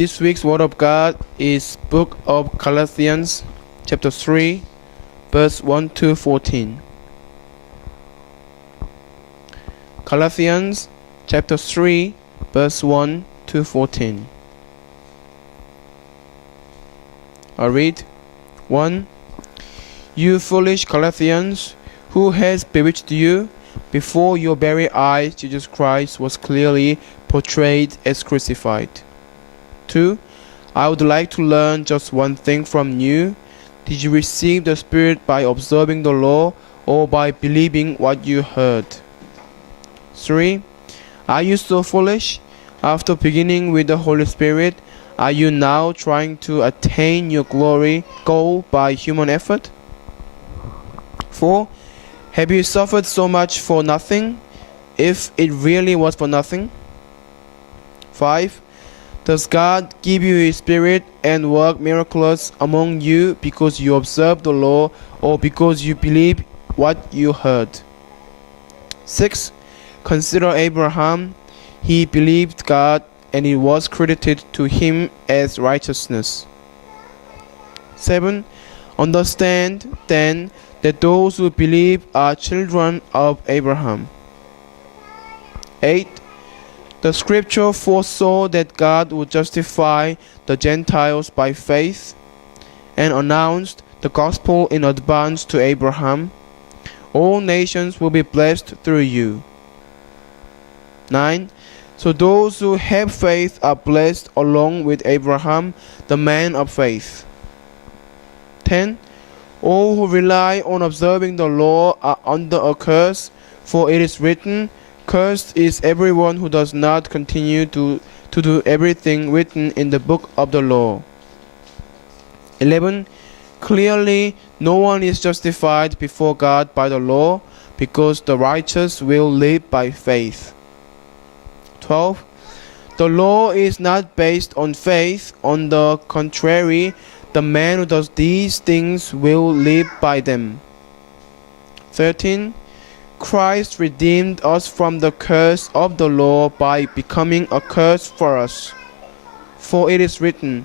This week's word of God is Book of Galatians, chapter 3, verse 1 to 14. Galatians, chapter 3, verse 1 to 14. I read 1. You foolish Galatians, who has bewitched you? Before your very eyes, Jesus Christ was clearly portrayed as crucified. 2. I would like to learn just one thing from you. Did you receive the Spirit by observing the law or by believing what you heard? 3. Are you so foolish? After beginning with the Holy Spirit, are you now trying to attain your goal by human effort? 4. Have you suffered so much for nothing, if it really was for nothing? 5. Does God give you His Spirit and work miracles among you because you observe the law or because you believe what you heard? 6. Consider Abraham. He believed God and it was credited to him as righteousness. 7. Understand then that those who believe are children of Abraham. 8. The scripture foresaw that God would justify the Gentiles by faith and announced the gospel in advance to Abraham. All nations will be blessed through you. 9. So those who have faith are blessed along with Abraham, the man of faith. 10. All who rely on observing the law are under a curse, for it is written, Cursed is everyone who does not continue to do everything written in the book of the law. 11. Clearly, no one is justified before God by the law, because the righteous will live by faith. 12. The law is not based on faith. On the contrary, the man who does these things will live by them. 13. Christ redeemed us from the curse of the law by becoming a curse for us. For it is written,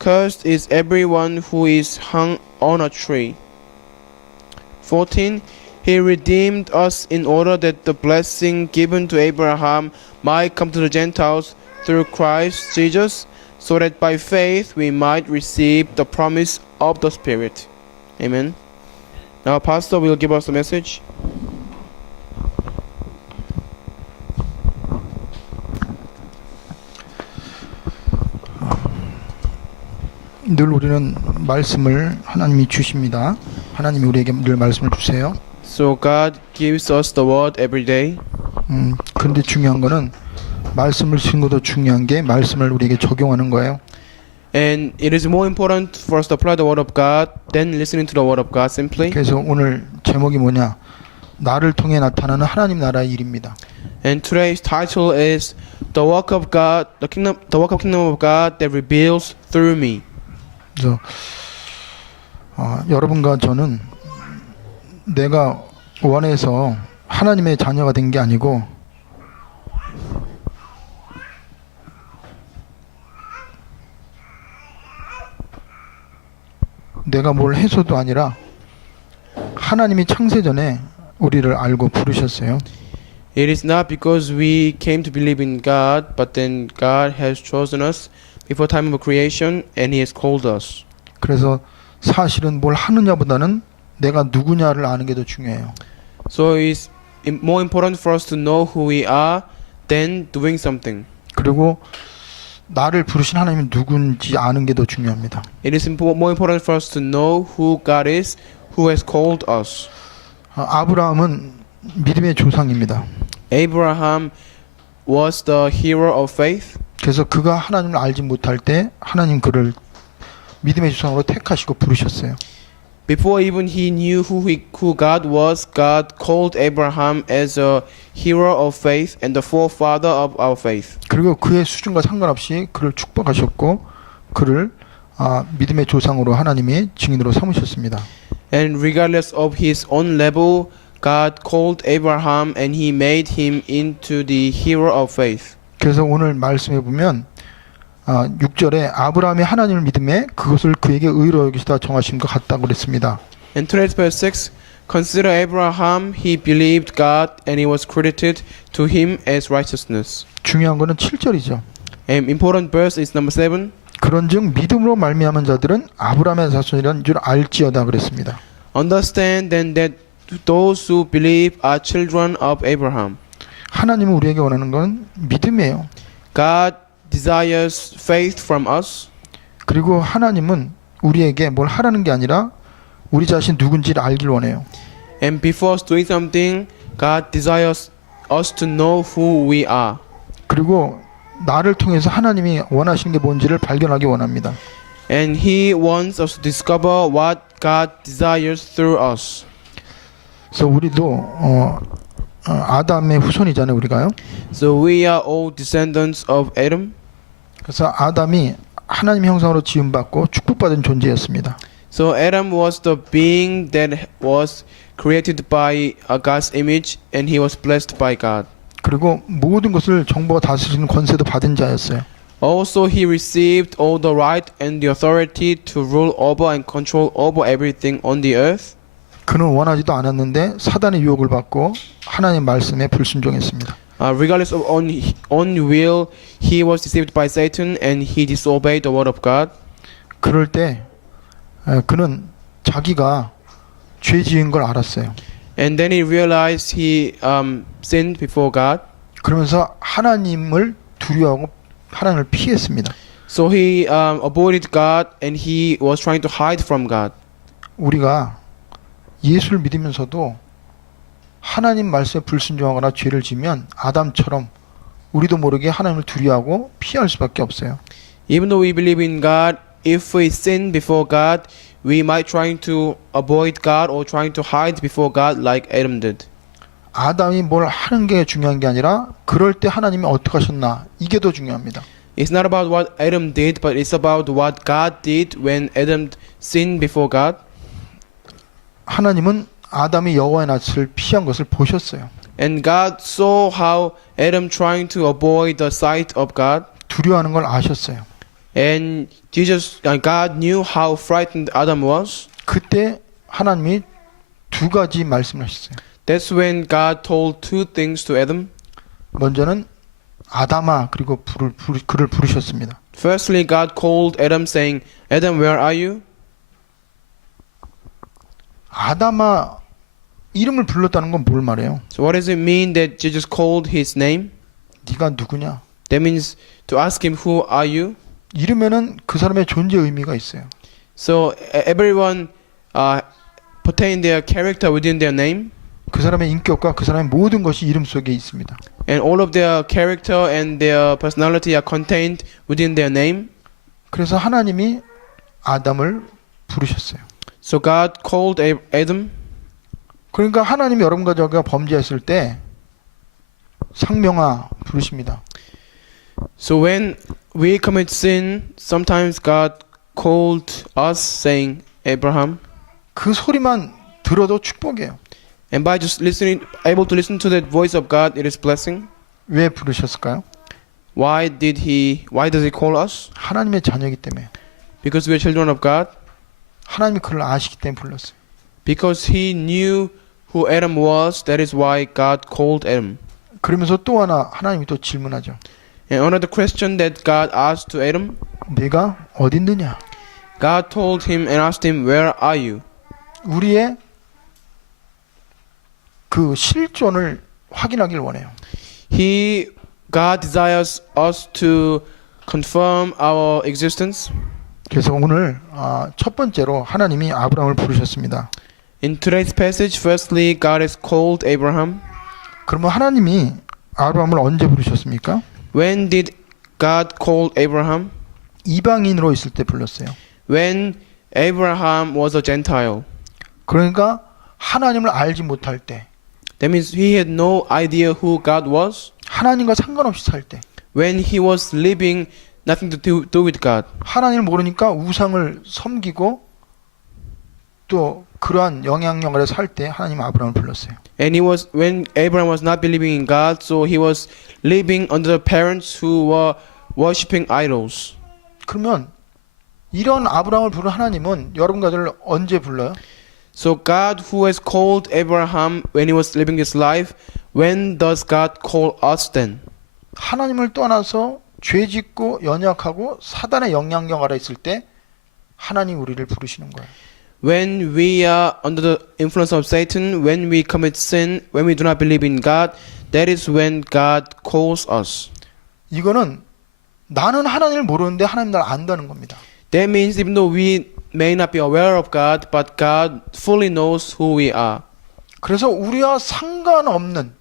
Cursed is everyone who is hung on a tree. 14. He redeemed us in order that the blessing given to Abraham might come to the Gentiles through Christ Jesus, so that by faith we might receive the promise of the Spirit. Amen. Now Pastor will give us a message. 늘 우리는 말씀을 하나님이 주십니다. 하나님이 우리에게 늘 말씀을 주세요. So God gives us the word every day. 근데 중요한 거는 말씀을 주신 것도 중요한 게 말씀을 우리에게 적용하는 거예요. And it is more important for us to apply the word of God than listening to the word of God simply. 그래서 오늘 제목이 뭐냐? 나를 통해 나타나는 하나님 나라의 일입니다. And today's title is the work of God, the work of kingdom of God that reveals through me. 그래서 여러분과 저는 내가 원해서 하나님의 자녀가 된 게 아니고 내가 뭘 해서도 아니라 하나님이 창세 전에 우리를 알고 부르셨어요. It is not because we came to believe in God, but then God has chosen us before time of creation and He has called us. 그래서 사실은 뭘 하느냐보다는 내가 누구냐를 아는 게 더 중요해요. So it's more important for us to know who we are than doing something. 그리고 나를 부르신 하나님이 누군지 아는 게 더 중요합니다. It is more important for us to know who God is, who has called us. 아브라함은 믿음의 조상입니다. Abraham was the hero of faith. 그래서 그가 하나님을 알지 못할 때 하나님 그를 믿음의 조상으로 택하시고 부르셨어요. Before even he knew who God was, God called Abraham as a hero of faith and the forefather of our faith. 그리고 그의 수준과 상관없이 그를 축복하셨고 그를 믿음의 조상으로 하나님이 증인으로 삼으셨습니다. And regardless of his own level, God called Abraham and He made him into the hero of faith. 그래서 오늘 말씀해 보면 6절에 아브라함이 하나님을 믿음에 그것을 그에게 의로 여기시다 정하심과 같다고 그랬습니다. And today's verse 6, consider Abraham, he believed God and it was credited to him as righteousness. 중요한 거는 7절이죠. And important verse is number 7. 그런즉 믿음으로 말미암은 자들은 아브라함의 자손이라는 줄 알지어다 그랬습니다. Understand then that those who believe are children of Abraham. 하나님은 우리에게 원하는 건 믿음이에요. God desires faith from us. 그리고 하나님은 우리에게 뭘 하라는 게 아니라 우리 자신 누군지를 알길 원해요. And before doing something, God desires us to know who we are. 그리고 나를 통해서 하나님이 원하시는 게 뭔지를 발견하기 원합니다. And He wants us to discover what God desires through us. 그래서 우리도 아담의 후손이잖아요, 우리가요. So we are all descendants of Adam. 그래서 아담이 하나님 형상으로 지음받고 축복받은 존재였습니다. So Adam was the being that was created by God's image, and he was blessed by God. 그리고 모든 것을 정부가 다스리는 권세도 받은 자였어요. Also, he received all the right and the authority to rule over and control over everything on the earth. 그는 원하지도 않았는데 사단의 유혹을 받고 하나님 말씀에 불순종했습니다. Regardless of own will, he was deceived by Satan and he disobeyed the word of God. 그럴 때 그는 자기가 죄 지은 걸 알았어요. And then he realized he sinned before God. 그러면서 하나님을 두려워하고 하나님을 피했습니다. So he avoided God and he was trying to hide from God. 우리가 예수를 믿으면서도 하나님 말씀에 불순종하거나 죄를 지면 아담처럼 우리도 모르게 하나님을 두려워하고 피할 수밖에 없어요. Even though we believe in God, if we sin before God, we might trying to avoid God or trying to hide before God like Adam did. 아담이 뭘 하는 게 중요한 게 아니라 그럴 때 하나님이 어떻게 하셨나 이게 더 중요합니다. It's not about what Adam did, but it's about what God did when Adam sinned before God. 하나님은 아담이 여호와의 낯을 피한 것을 보셨어요. And God saw how Adam trying to avoid the sight of God. 두려워하는 걸 아셨어요. And God knew how frightened Adam was. 그때 하나님이 두 가지 말씀을 하셨어요. That's when God told two things to Adam. 먼저는 아담아 그리고 그를 부르셨습니다. Firstly, God called Adam saying, Adam, where are you? 아담아 이름을 불렀다는 건 뭘 말해요? So what does it mean that Jesus called his name? 네가 누구냐? That means to ask him, who are you? 이름에는 그 사람의 존재 의미가 있어요. So everyone pertain their character within their name. 그 사람의 인격과 그 사람의 모든 것이 이름 속에 있습니다. And all of their character and their personality are contained within their name. 그래서 하나님이 아담을 부르셨어요. So God called Adam. 그러니까 하나님이 여러분과 저가 범죄했을 때 상명아 부르십니다. So when we commit sin, sometimes God called us saying, Abraham. 그 소리만 들어도 축복이에요. And by just able to listen to that voice of God, it is blessing. 왜 부르셨을까요? Why does he call us? 하나님의 자녀이기 때문에. Because we are children of God. 하나님이 그를 아시기 때문에 불렀어요. Because he knew who Adam was, that is why God called Adam. 그러면서 또 하나 하나님이 또 질문하죠. And another question that God asked to Adam, 내가 어디 있느냐? God told him and asked him, where are you? 우리의 그 실존을 확인하길 원해요. God desires us to confirm our existence. 그래서 오늘 첫 번째로 하나님이 아브라함을 부르셨습니다. In today's passage, firstly, God has called Abraham. 그러면 하나님이 아브라함을 언제 부르셨습니까? When did God call Abraham? 이방인으로 있을 때 불렀어요. When Abraham was a Gentile. 그러니까 하나님을 알지 못할 때, That means he had no idea who God was. 하나님과 상관없이 살 때, When he was living nothing to do with God. 하나님을 모르니까 우상을 섬기고 또 그러한 영향력 아래 살 때 하나님 아브라함을 불렀어요. And when Abraham was not believing in God, so he was living under the parents who were worshipping idols. 그러면 이런 아브라함을 부른 하나님은 여러분과 저를 언제 불러요? So God who has called Abraham when he was living his life, when does God call us then? 하나님을 떠나서 죄 짓고 연약하고 사단의 영향력 아래 있을 때 하나님 우리를 부르시는 거예요. When we are under the influence of Satan, when we commit sin, when we do not believe in God, that is when God calls us. 이거는 나는 하나님을 모르는데 하나님 날 안다는 겁니다. That means even though we may not be aware of God, but God fully knows who we are. 그래서 우리와 상관없는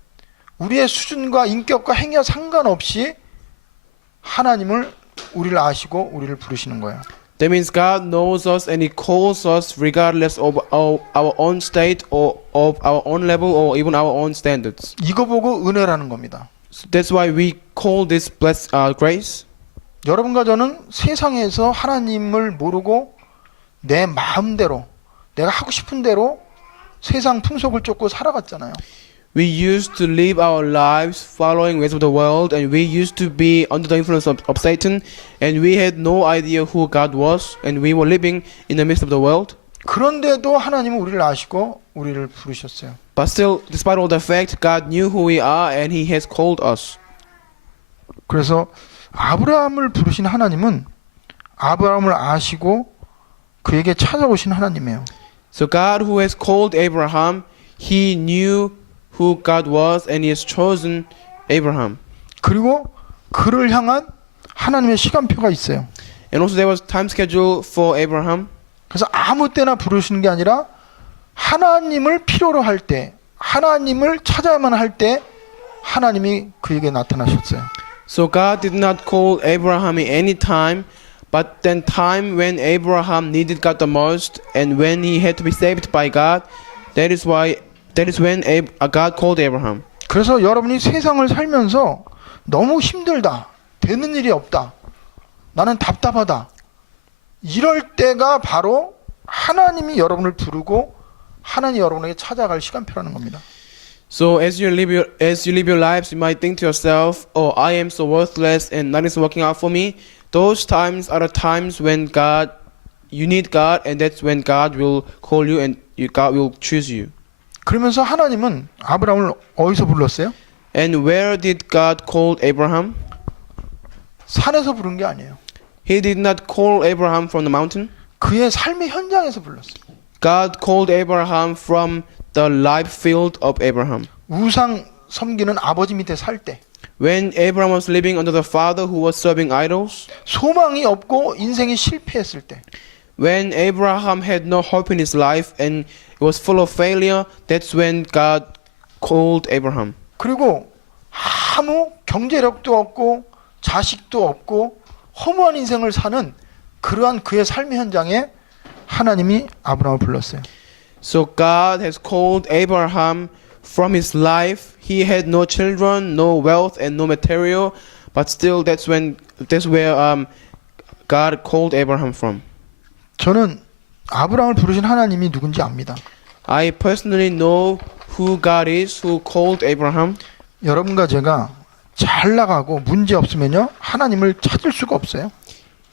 우리의 수준과 인격과 행위와 상관없이 하나님을 우리를 아시고 우리를 부르시는 거예요. That means God knows us and He calls us regardless of our own state or of our own level or even our own standards. 이거 보고 은혜라는 겁니다. So that's why we call this grace. 여러분과 저는 세상에서 하나님을 모르고 내 마음대로 내가 하고 싶은 대로 세상 풍속을 쫓고 살아갔잖아요. We used to live our lives following ways of the world, and we used to be under the influence of Satan, and we had no idea who God was, and we were living in the midst of the world. 그런데도 하나님은 우리를 아시고 우리를 부르셨어요. But still, despite all the fact, God knew who we are, and He has called us. 그래서 아브라함을 부르신 하나님은 아브라함을 아시고 그에게 찾아오신 하나님이에요. So God who has called Abraham, He knew who God was, and He has chosen Abraham. 그리고 그를 향한 하나님의 시간표가 있어요. And also there was time schedule for Abraham. 그래서 아무 때나 부르시는 게 아니라 하나님을 필요로 할 때, 하나님을 찾아야만 할 때 하나님이 그에게 나타나셨어요. So God did not call Abraham in any time, but then time when Abraham needed God the most, and when he had to be saved by God, that is when God called Abraham. 그래서 여러분이 세상을 살면서 너무 힘들다, 되는 일이 없다, 나는 답답하다, 이럴 때가 바로 하나님이 여러분을 부르고 하나님이 여러분에게 찾아갈 시간표라는 겁니다. So as you live your lives, you might think to yourself, "Oh, I am so worthless, and nothing's working out for me." Those times are the times when you need God, and that's when God will call you, and God will choose you. 그러면서 하나님은 아브라함을 어디서 불렀어요? And where did God call Abraham? 산에서 부른 게 아니에요. He did not call Abraham from the mountain. 그의 삶의 현장에서 불렀어요. God called Abraham from the life field of Abraham. 우상 섬기는 아버지 밑에 살 때, When Abraham was living under the father who was serving idols, 소망이 없고 인생이 실패했을 때, when Abraham had no hope in his life and it was full of failure, that's when God called Abraham. 그리고 아무 경제력도 없고 자식도 없고 허무한 인생을 사는 그러한 그의 삶의 현장에 하나님이 아브라함을 불렀어요. So God has called Abraham from his life. He had no children, no wealth, and no material, but still that's where God called Abraham from. 저는 아브라함을 부르신 하나님이 누군지 압니다. I personally know who God is, who called Abraham. 여러분과 제가 잘 나가고 문제 없으면요 하나님을 찾을 수가 없어요.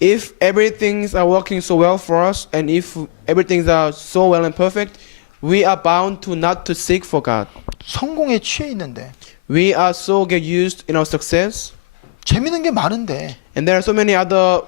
If everything's are working so well for us, and if everything's are so well and perfect, we are bound to not to seek for God. 성공에 취해 있는데, We are so get used in our success, 재밌는 게 많은데, and there are so many other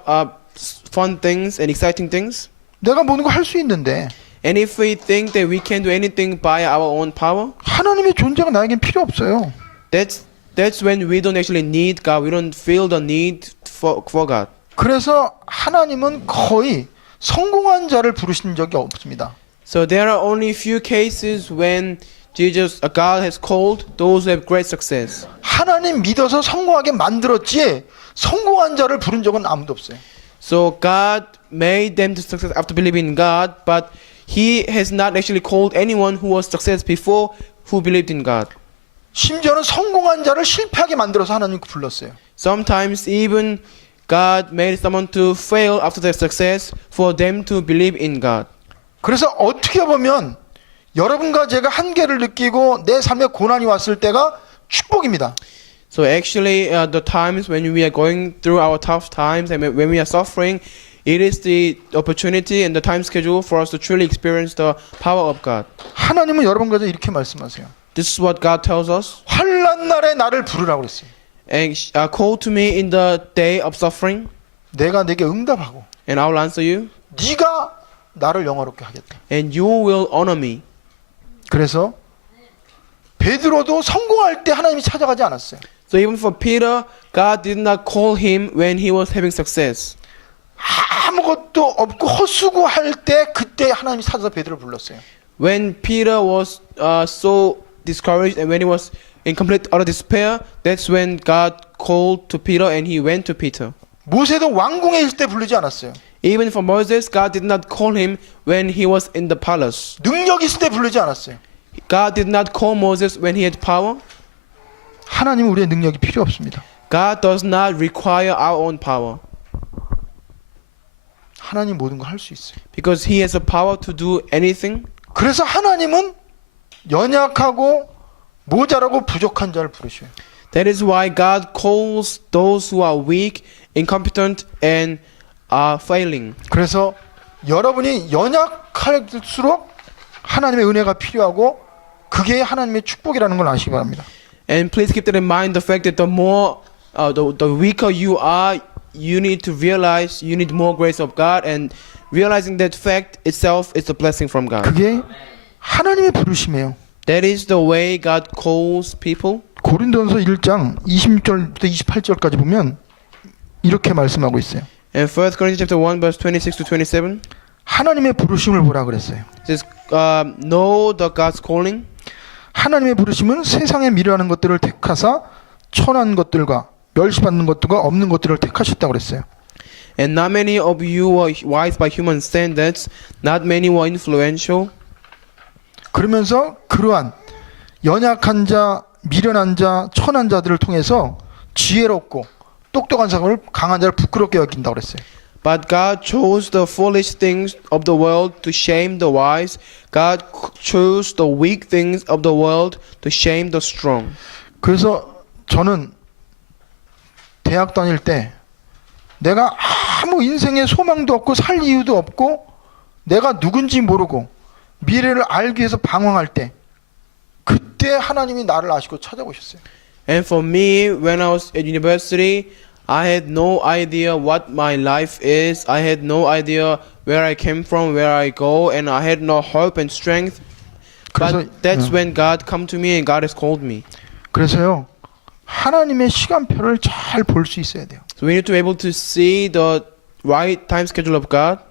fun things and exciting things. 내가 모든 거 할 수 있는데 And if we think that we can do anything by our own power, 하나님의 존재가 나에겐 필요 없어요. that's when we don't actually need God. We don't feel the need for God. 그래서 하나님은 거의 성공한 자를 부르신 적이 없습니다. So there are only few cases when God has called those who have great success. 하나님 믿어서 성공하게 만들었지 성공한 자를 부른 적은 아무도 없어요. So God made them to success after believing in God, but He has not actually called anyone who was success before who believed in God. 심지어는 성공한 자를 실패하게 만들어서 하나님 불렀어요. Sometimes even God made someone to fail after their success for them to believe in God. 그래서 어떻게 보면 여러분과 제가 한계를 느끼고 내 삶에 고난이 왔을 때가 축복입니다. So actually, the times when we are going through our tough times and when we are suffering, it is the opportunity and the time schedule for us to truly experience the power of God. 하나님은 여러분과 이렇게 말씀하세요. This is what God tells us. 환난 날에 나를 부르라고 그랬어요. And call to me in the day of suffering, 내가 내게 응답하고 and I will answer you, 네가 나를 영화롭게 하겠다. and you will honor me. 그래서 베드로도 성공할 때 하나님이 찾아가지 않았어요. So even for Peter, God did not call him when he was having success. 아무것도 없고 헛수고할 때 그때 하나님이 찾아서 베드로를 불렀어요. When Peter was so discouraged and when he was in complete utter despair, that's when God called to Peter and he went to Peter. 모세도 왕궁에 있을 때 부르지 않았어요. Even for Moses, God did not call him when he was in the palace. 능력 있을 때 부르지 않았어요. God did not call Moses when he had power. 하나님은 우리의 능력이 필요 없습니다. God does not require our own power 하나님 모든 거 할 수 있어요. because he has the power to do anything. 그래서 하나님은 연약하고 모자라고 부족한 자를 부르셔요. That is why God calls those who are weak, incompetent, and are failing. 그래서 여러분이 연약할수록 하나님의 은혜가 필요하고 그게 하나님의 축복이라는 걸 아시기 바랍니다. And please keep that in mind, the fact that the more, the weaker you are, you need to realize you need more grace of God, and realizing that fact itself is a blessing from God. 그게 하나님의 부르심이에요. That is the way God calls people. 고린도전서 1장 26절부터 28절까지 보면 이렇게 말씀하고 있어요. And 1 Corinthians chapter 1 verse 26 to 27 하나님의 부르심을 보라 그랬어요. it says, know the God's calling. 하나님의 부르심은 세상에 미련한 것들을 택하사 천한 것들과 멸시받는 것들과 없는 것들을 택하셨다고 그랬어요. And not many of you were wise by human standards, not many were influential. 그러면서 그러한 연약한 자, 미련한 자, 천한 자들을 통해서 지혜롭고 똑똑한 사람을 강한 자를 부끄럽게 여긴다고 그랬어요. But God chose the foolish things of the world to shame the wise. God chose the weak things of the world to shame the strong. 그래서 저는 대학 다닐 때 내가 아무 인생에 소망도 없고 살 이유도 없고 내가 누군지 모르고 미래를 알기 위해서 방황할 때 그때 하나님이 나를 아시고 찾아오셨어요. And for me, when I was at university, I had no idea what my life is. I had no idea where I came from, where I go, and I had no hope and strength. 그래서 But that's when God come to me and God has called me. 그래서요. 하나님의 시간표를 잘 볼 수 있어야 돼요. So we need to be able to see the right time schedule of God.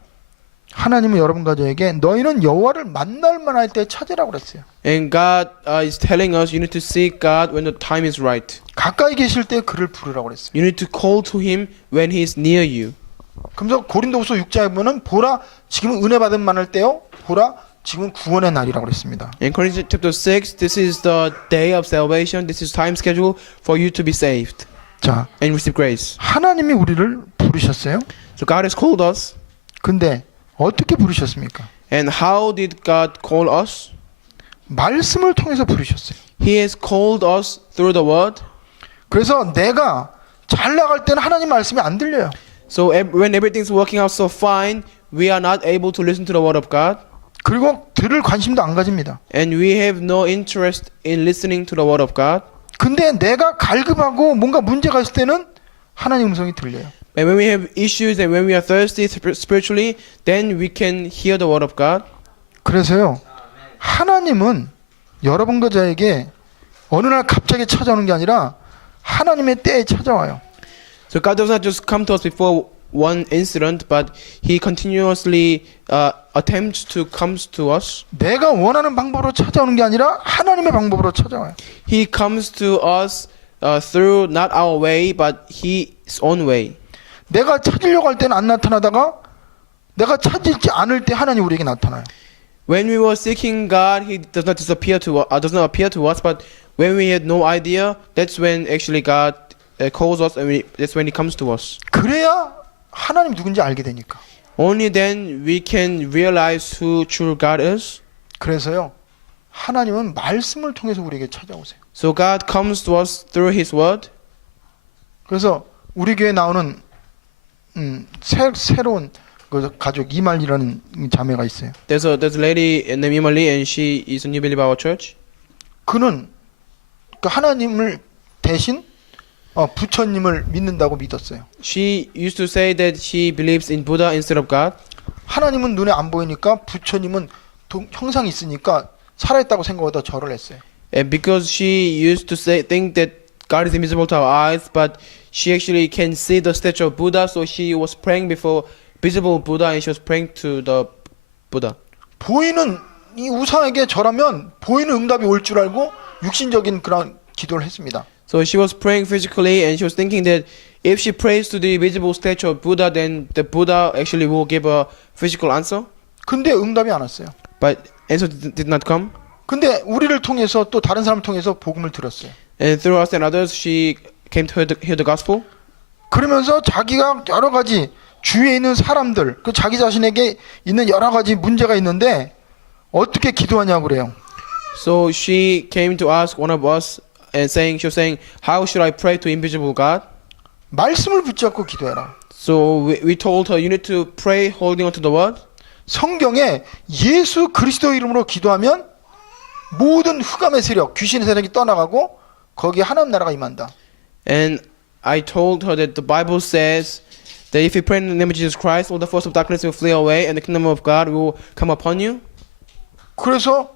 하나님은 여러분과 저에게 너희는 여호와를 만날 만할 때 찾으라고 그랬어요. And God is telling us you need to seek God when the time is right. 가까이 계실 때 그를 부르라고 그랬어요. You need to call to Him when He is near you. 그래서 고린도후서 6장에 보면 보라 지금은 은혜 받은 만할 때요. 보라 지금은 구원의 날이라고 그랬습니다. In Corinthians chapter 6, this is the day of salvation. This is time schedule for you to be saved 자, and receive grace. 하나님이 우리를 부르셨어요. So God has called us. 근데 어떻게 부르셨습니까? And how did God call us? 말씀을 통해서 부르셨어요. He has called us through the word. 그래서 내가 잘 나갈 때는 하나님 말씀이 안 들려요. So when everything's working out so fine, we are not able to listen to the word of God. 그리고 들을 관심도 안 가집니다. And we have no interest in listening to the word of God. 근데 내가 갈급하고 뭔가 문제가 있을 때는 하나님 음성이 들려요. And when we have issues and when we are thirsty spiritually, then we can hear the word of God. 그래서요. 하나님은 여러분과 저에게 어느 날 갑자기 찾아오는 게 아니라 하나님의 때에 찾아와요. So God does not just come to us before one incident, but He continuously attempts to come to us. 내가 원하는 방법으로 찾아오는 게 아니라 하나님의 방법으로 찾아와요. He comes to us through not our way, but His own way. 내가 찾으려고 할 때는 안 나타나다가 내가 찾지 않을 때 하나님 우리에게 나타나요. When we were seeking God, He does not appear to us, but when we had no idea, that's when actually God calls us, and that's when He comes to us. 그래야 하나님 누군지 알게 되니까. Only then we can realize who true God is. 그래서요. 하나님은 말씀을 통해서 우리에게 찾아오세요. So God comes to us through His Word. 그래서 우리 교회에 나오는 새로운 그 가족 이말리라는 자매가 있어요. There's a lady named Emily, and she is a new believer of our church. 그는 그 하나님을 대신 부처님을 믿는다고 믿었어요. She used to say that she believes in Buddha instead of God. 하나님은 눈에 안 보이니까 부처님은 형상이 있으니까 살아있다고 생각하다 절을 했어요. And because she used to think that God is invisible to our eyes, but she actually can see the statue of Buddha, so she was praying before visible Buddha, and she was praying to the Buddha. 보이는 이 우상에게 절하면 보이는 응답이 올 줄 알고 육신적인 그런 기도를 했습니다. So she was praying physically, and she was thinking that if she prays to the visible statue of Buddha, then the Buddha actually will give a physical answer. 근데 응답이 안 왔어요. But answer did not come. 근데 우리를 통해서 또 다른 사람을 통해서 복음을 들었어요. And through us and others, she came to hear the gospel. 그러면서 자기가 여러 가지 주위에 있는 사람들, 그 자기 자신에게 있는 여러 가지 문제가 있는데 어떻게 기도하냐고 그래요. So she came to ask one of us and she was saying, how should I pray to invisible God? 말씀을 붙잡고 기도해라. So we told her, you need to pray holding on to the word. 성경에 예수 그리스도 이름으로 기도하면 모든 흑암의 세력, 귀신의 세력이 떠나가고 거기에 하나님 나라가 임한다. And I told her that the Bible says that if you pray in the name of Jesus Christ, all the force of darkness will flee away and the kingdom of God will come upon you. 그래서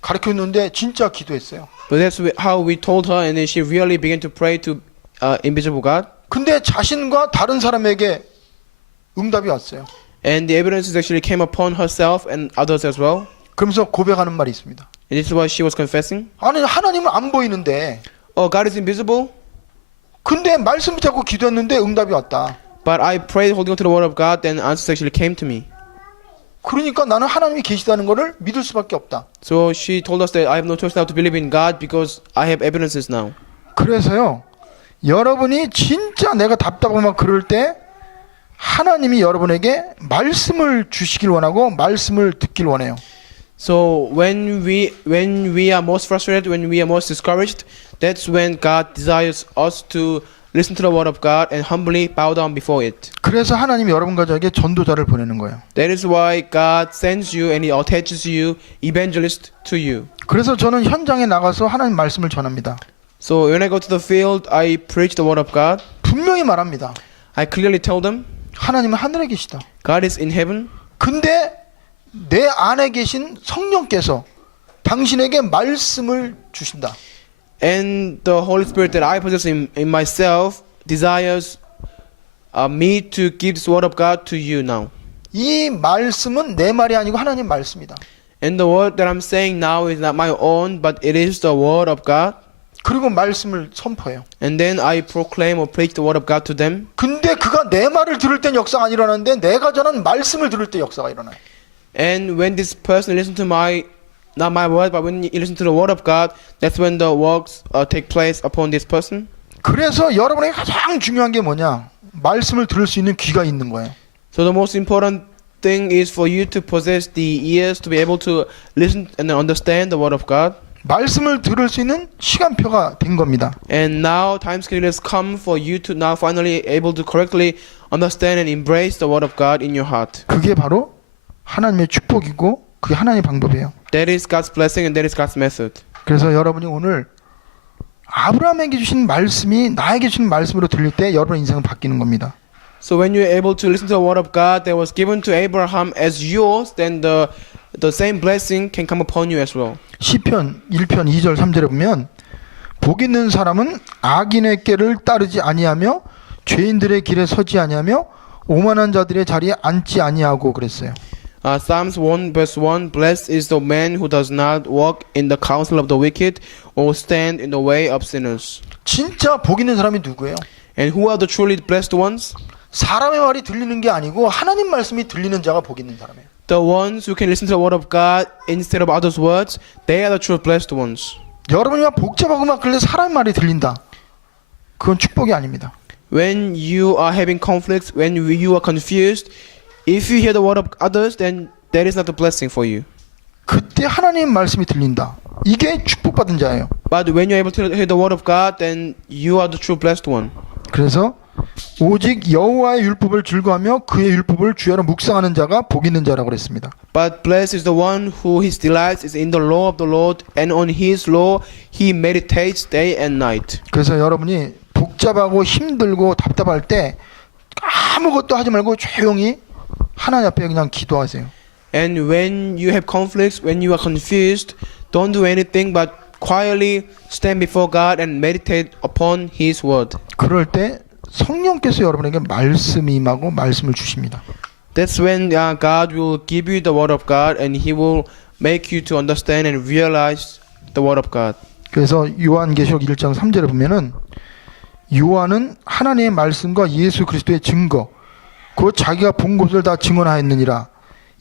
가르쳤는데 진짜 기도했어요. But that's how we told her, and then she really began to pray to invisible God. 근데 자신과 다른 사람에게 응답이 왔어요. And the evidences actually came upon herself and others as well. 그러면서 고백하는 말이 있습니다. And this is what she was confessing. 아니 하나님은 안 보이는데 Oh, God is invisible, 근데 말씀 붙잡고 기도했는데 응답이 왔다. but I prayed holding on to the word of God, then answers actually came to me. 그러니까 나는 하나님이 계시다는 것을 믿을 수밖에 없다. So she told us that I have no choice now to believe in God because I have evidences now. 그래서요, 여러분이 진짜 내가 답답하면 그럴 때 하나님이 여러분에게 말씀을 주시길 원하고 말씀을 듣길 원해요. So when we are most frustrated, when we are most discouraged, that's when God desires us to listen to the word of God and humbly bow down before it. 그래서 하나님이 여러분 가족에게 전도자를 보내는 거예요. That is why God sends you and He attaches you, evangelist to you. 그래서 저는 현장에 나가서 하나님 말씀을 전합니다. So when I go to the field, I preach the word of God. 분명히 말합니다. I clearly tell them, 하나님은 하늘에 계시다. God is in heaven. 근데 내 안에 계신 성령께서 당신에게 말씀을 주신다. And the Holy Spirit that I possess in myself desires me to give this word of God to you now. 이 말씀은 내 말이 아니고 하나님 말씀이다. And the word that I'm saying now is not my own, but it is the word of God. 그리고 말씀을 선포해요. And then I proclaim or preach the word of God to them. 근데 그가 내 말을 들을 땐 역사가 안 일어나는데 내가 전한 말씀을 들을 때 역사가 일어나요. And when this person listens to not my word, but when you listen to the word of God, that's when the works take place upon this person. 그래서 여러분에게 가장 중요한 게 뭐냐? 말씀을 들을 수 있는 귀가 있는 거예요. So the most important thing is for you to possess the ears to be able to listen and understand the word of God. 말씀을 들을 수 있는 시간표가 된 겁니다. And now time schedule has come for you to now finally able to correctly understand and embrace the word of God in your heart. 그게 바로 하나님의 축복이고 그게 하나님의 방법이에요. That is God's blessing and that is God's method. 그래서 여러분이 오늘 아브라함에게 주신 말씀이 나에게 주신 말씀으로 들릴 때 여러분의 인생은 바뀌는 겁니다. So when you're able to listen to the word of God that was given to Abraham as yours, then the same blessing can come upon you as well. 시편 1편 2절 3절에 보면 복 있는 사람은 악인의 꾀를 따르지 아니하며 죄인들의 길에 서지 아니하며 오만한 자들의 자리에 앉지 아니하고 그랬어요. Psalms 1 verse 1, blessed is the man who does not walk in the counsel of the wicked or stand in the way of sinners. 진짜 복 있는 사람이 누구예요? And who are the truly blessed ones? 사람의 말이 들리는 게 아니고 하나님 말씀이 들리는 자가 복 있는 사람이에요. The ones who can listen to the word of God instead of others' words, they are the true blessed ones. 여러분이 막 복잡하고 막 그래 사람의 말이 들린다. 그건 축복이 아닙니다. When you are having conflicts, when you are confused, if you hear the word of others, then that is not a blessing for you. 그때 하나님 말씀이 들린다. 이게 축복받은 자예요. But when you're able to hear the word of God, then you are the true blessed one. 그래서 오직 여호와의 율법을 즐거하며 그의 율법을 주야로 묵상하는 자가 복 있는 자라고 그랬습니다. But blessed is the one who his delight is in the law of the Lord, and on his law he meditates day and night. 그래서 여러분이 복잡하고 힘들고 답답할 때 아무것도 하지 말고 조용히 하나님 앞에 그냥 기도하세요. And when you have conflicts, when you are confused, don't do anything but quietly stand before God and meditate upon his word. 그럴 때 성령께서 여러분에게 말씀이 임하고 말씀을 주십니다. That's when God will give you the word of God, and he will make you to understand and realize the word of God. 그래서 요한계시록 1장 3절에 보면은 요한은 하나님의 말씀과 예수 그리스도의 증거 곧 자기가 본 것을 다 증언하였느니라.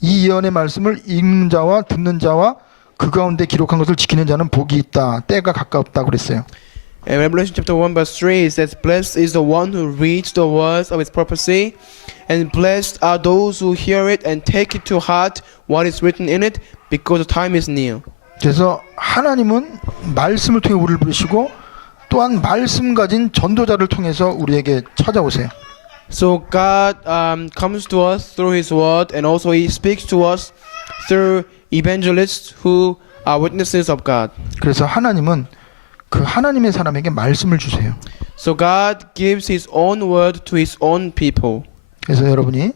이 예언의 말씀을 읽는 자와 듣는 자와 그 가운데 기록한 것을 지키는 자는 복이 있다. 때가 가깝다고 그랬어요. In Revelation chapter 1 verse 3 it says, Blessed is the one who reads the words of his prophecy, and blessed are those who hear it and take it to heart what is written in it, because the time is near. 그래서 하나님은 말씀을 통해 우리를 부르시고 또한 말씀 가진 전도자를 통해서 우리에게 찾아오세요. So God comes to us through his word, and also he speaks to us through evangelists who are witnesses of God. 그래서 하나님은 그 하나님의 사람에게 말씀을 주세요. So God gives his own word to his own people. 그래서 여러분이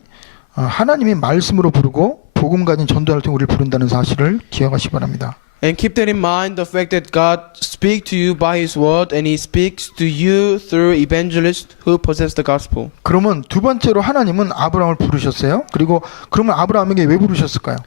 하나님이 말씀으로 부르고 복음 가진 전도자를 통해 우리를 부른다는 사실을 기억하시기 바랍니다. And keep that in mind, the fact that God speaks to you by his word, and he speaks to you through evangelists who possess the gospel. 그러면 두 번째로 하나님은 아브라함을 부르셨어요. 그리고 그러면 아브라함에게 왜 부르셨을까요?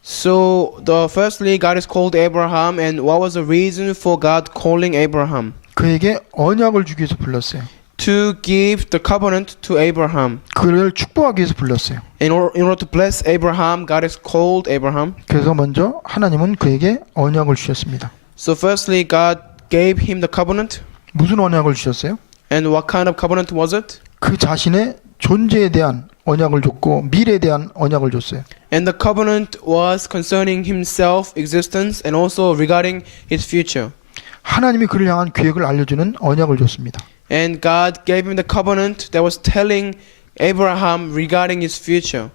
So, firstly, God has called Abraham, and what was the reason for God calling Abraham? 그에게 언약을 주기 위해서 불렀어요. To give the covenant to Abraham. 그를 축복하기 위해서 불렀어요. In order to bless Abraham, God has called Abraham. 그래서 먼저 하나님은 그에게 언약을 주셨습니다. So, firstly, God gave him the covenant. 무슨 언약을 주셨어요? And what kind of covenant was it? 그 자신의 존재에 대한 언약을 줬고 미래에 대한 언약을 줬어요. And the covenant was concerning himself, existence, and also regarding his future. 하나님이 그를 향한 계획을 알려주는 언약을 줬습니다. And God gave him the covenant that was telling Abraham regarding his future.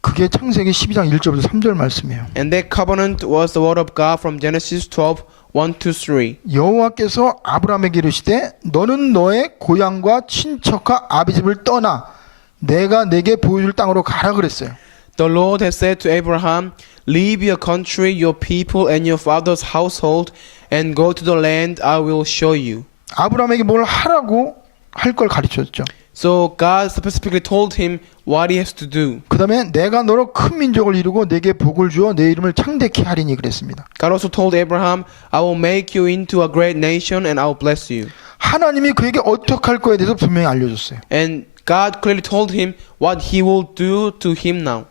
그게 창세기 12장 1절부터 3절 말씀이에요. And that covenant was the word of God from Genesis 12, 1-3. 여호와께서 아브라함에게 이르시되 너는 너의 고향과 친척과 아비 집을 떠나 내가 내게 보여줄 땅으로 가라 그랬어요. The Lord has said to Abraham, Leave your country, your people, and your father's household, and go to the land I will show you. 아브라함에게 뭘 하라고 할 걸 가르쳤죠. So God specifically told him what he has to do. 그 다음에 내가 너로 큰 민족을 이루고 내게 복을 주어 내 이름을 창대케 하리니 그랬습니다. God also told Abraham, I will make you into a great nation and I will bless you. 하나님이 그에게 어떻게 할 거에 대해서 분명히 알려줬어요. And God clearly told him what he will do to him now.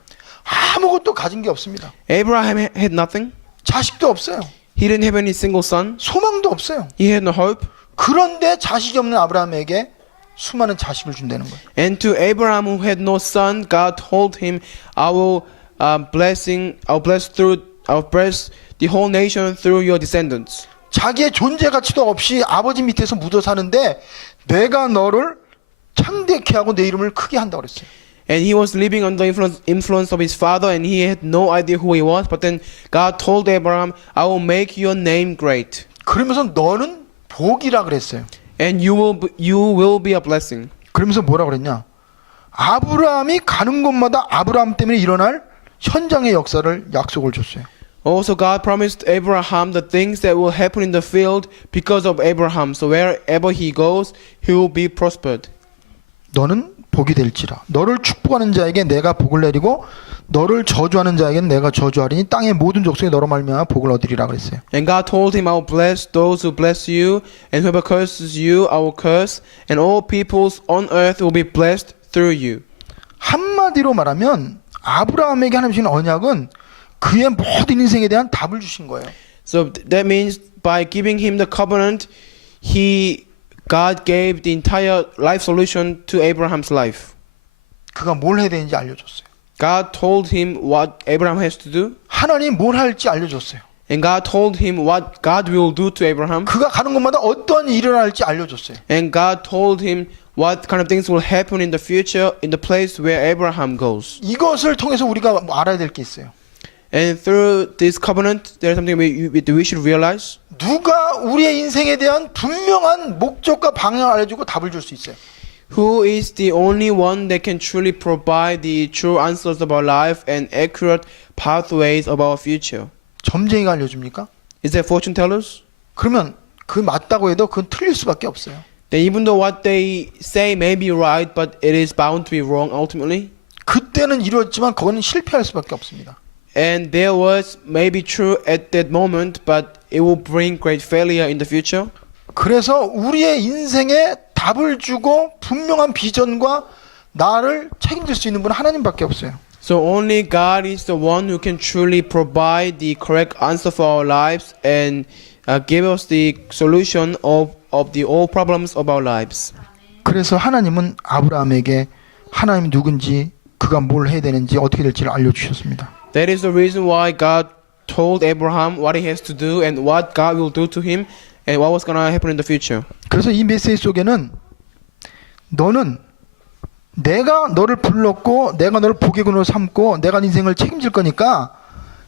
아무것도 가진 게 없습니다. Abraham had nothing. 자식도 없어요. He didn't have any single son. 소망도 없어요. He had no hope. 그런데 자식이 없는 아브라함에게 수많은 자식을 준다는 거예요. And to Abraham who had no son, God told him, I'll bless the whole nation through your descendants. 자기의 존재 가치도 없이 아버지 밑에서 묻어 사는데 내가 너를 창대케 하고 내 이름을 크게 한다고 그랬어요. And he was living under the influence of his father, and he had no idea who he was. But then God told Abraham, I will make your name great. 그러면서 너는 복이라 그랬어요. And you will be a blessing. 그러면서 뭐라 그랬냐? 아브라함이 가는 곳마다 아브라함 때문에 일어날 현장의 역사를 약속을 줬어요. Also, God promised Abraham the things that will happen in the field because of Abraham. So wherever he goes, he will be prospered. 너는 복이 될지라. 너를 축복하는 자에게 내가 복을 내리고 너를 저주하는 자에게는 내가 저주하리니 땅의 모든 족속이 너로 말미암아 복을 얻으리라 그랬어요. And God told him, I will bless those who bless you, and whoever curses you, I will curse, and all peoples on earth will be blessed through you. 한마디로 말하면 아브라함에게 하나님 주신 언약은 그의 모든 인생에 대한 답을 주신 거예요. So that means by giving him the covenant, God gave the entire life solution to Abraham's life. 그가 뭘 해야 되는지 알려줬어요. God told him what Abraham has to do, 하나님 뭘 할지 알려줬어요. And God told him what God will do to Abraham. 그가 가는 곳마다 어떠한 일이 일어날지 알려줬어요. And God told him what kind of things will happen in the future in the place where Abraham goes. 이것을 통해서 우리가 알아야 될 게 있어요. And through this covenant, there is something we should realize. 누가 우리의 인생에 대한 분명한 목적과 방향을 알려주고 답을 줄 수 있어요. Who is the only one that can truly provide the true answers of our life and accurate pathways of our future? 점쟁이가 알려줍니까? Is that fortune tellers? 그러면 그 맞다고 해도 그건 틀릴 수밖에 없어요. Then even though what they say may be right, but it is bound to be wrong ultimately. 그때는 이루어졌지만 그거는 실패할 수밖에 없습니다. And their words may be true at that moment, but it will bring great failure in the future. 그래서 우리의 인생에 답을 주고 분명한 비전과 나를 책임질 수 있는 분은 하나님밖에 없어요. So only God is the one who can truly provide the correct answer for our lives and give us the solution of the all problems of our lives. 그래서 하나님은 아브라함에게 하나님이 누군지 그가 뭘 해야 되는지 어떻게 될지를 알려주셨습니다. That is the reason why God told Abraham what he has to do and what God will do to him and what was going to happen in the future. 그래서 이 메시지 속에는 너는 내가 너를 불렀고 내가 너를 보계군으로 삼고 내가 네 인생을 책임질 거니까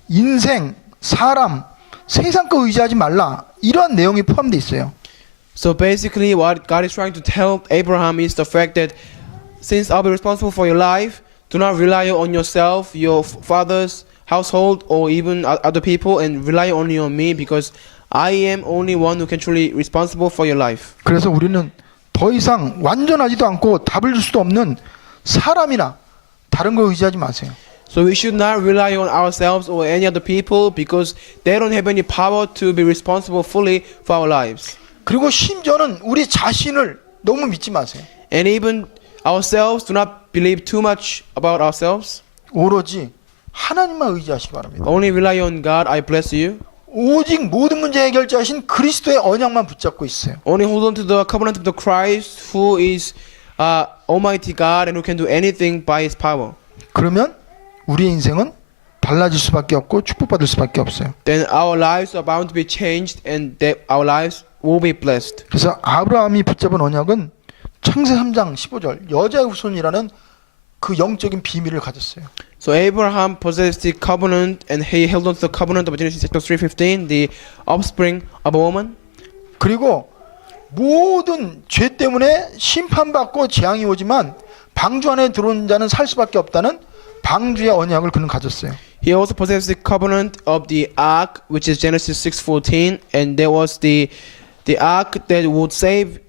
인생, 사람, 세상 거 의지하지 말라 이러한 내용이 포함되어 있어요. So basically what God is trying to tell Abraham is the fact that since I'll be responsible for your life, do not rely on yourself, your father's household, or even other people, and rely only on me because I am only one who can truly responsible for your life. 그래서 우리는 더 이상 완전하지도 않고 답을 줄 수도 없는 사람이나 다른 걸 의지하지 마세요. So we should not rely on ourselves or any other people because they don't have any power to be responsible fully for our lives. 그리고 심지어는 우리 자신을 너무 믿지 마세요. And even ourselves, do not believe too much about ourselves. 오로지 하나님만 의지하시기 바랍니다. Only rely on God, I bless you. 오직 모든 문제 해결자이신 그리스도의 언약만 붙잡고 있어요. Only hold on to the covenant of the Christ who is Almighty God and who can do anything by His power. 그러면 우리의 인생은 달라질 수밖에 없고 축복받을 수밖에 없어요. Then our lives are bound to be changed and that our lives will be blessed. 그래서 아브라함이 붙잡은 언약은 창세 3장 15절 여자의 후손이라는 그 영적인 비밀을 가졌어요. So Abraham possessed the covenant and he held on to the covenant of Genesis chapter 3:15, the offspring of a woman. 그리고 모든 죄 때문에 심판받고 재앙이 오지만 방주 안에 들어온 자는 살 수밖에 없다는 방주의 언약을 그는 가졌어요. He also possessed the covenant of the ark, which is Genesis 6:14, and there was the ark that would save